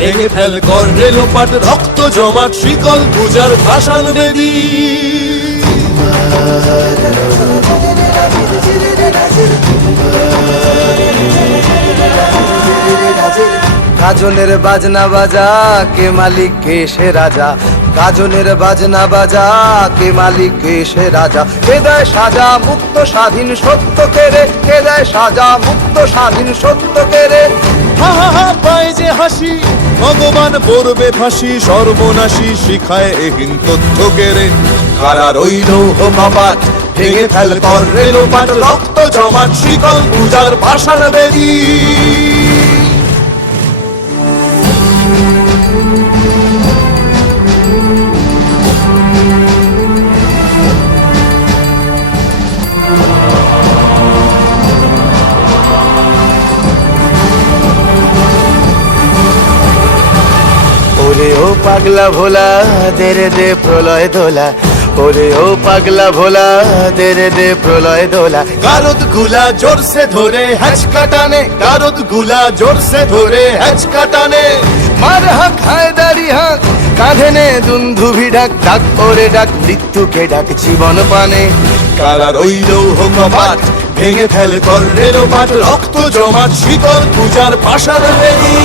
ভেঙে ফেল কর রক্ত জমাট, শিকল পূজার বেদী গাজনের বাজনা বাজা, কে মালিক, কে সে রাজা? গাজনের বাজনা বাজা, কে মালিক, কে সে রাজা? কে দেয় সাজা মুক্ত স্বাধীন সত্য কেড়ে কে দেয় সাজা মুক্ত স্বাধীন সত্য কেড়ে হা হা হা যে হাসি। ভগবান পড়বে ফাঁসি, সর্বনাশী শিখায় এহীন তথ্য কেড়ে। কারা রইল কপাট ভেঙে ফেল কর রেলোপাট রক্ত জমাট, শিকল পূজার ভাষার বেদি। পাগলা ভোলা, দেরে দে প্রলয় দোলা ওরে ও পাগলা ভোলা, দেরে দে প্রলয় দোলা কারতগুলা জোরসে ধরে হ্যাচ কাটানে কারতগুলা জোরসে ধরে হ্যাচ কাটানে। মার হাক, হায় দাড়ি হাক, কাঁধে নে দুন্ধুভি ডাক ডাক ওরে ডাক মৃত্যুকে ডাক জীবন পানে। কারা রইল ও কপাট ভেঙে ফেল কর রেলোপাট রক্ত জমাট, শীতল পূজার ভাষার বেদি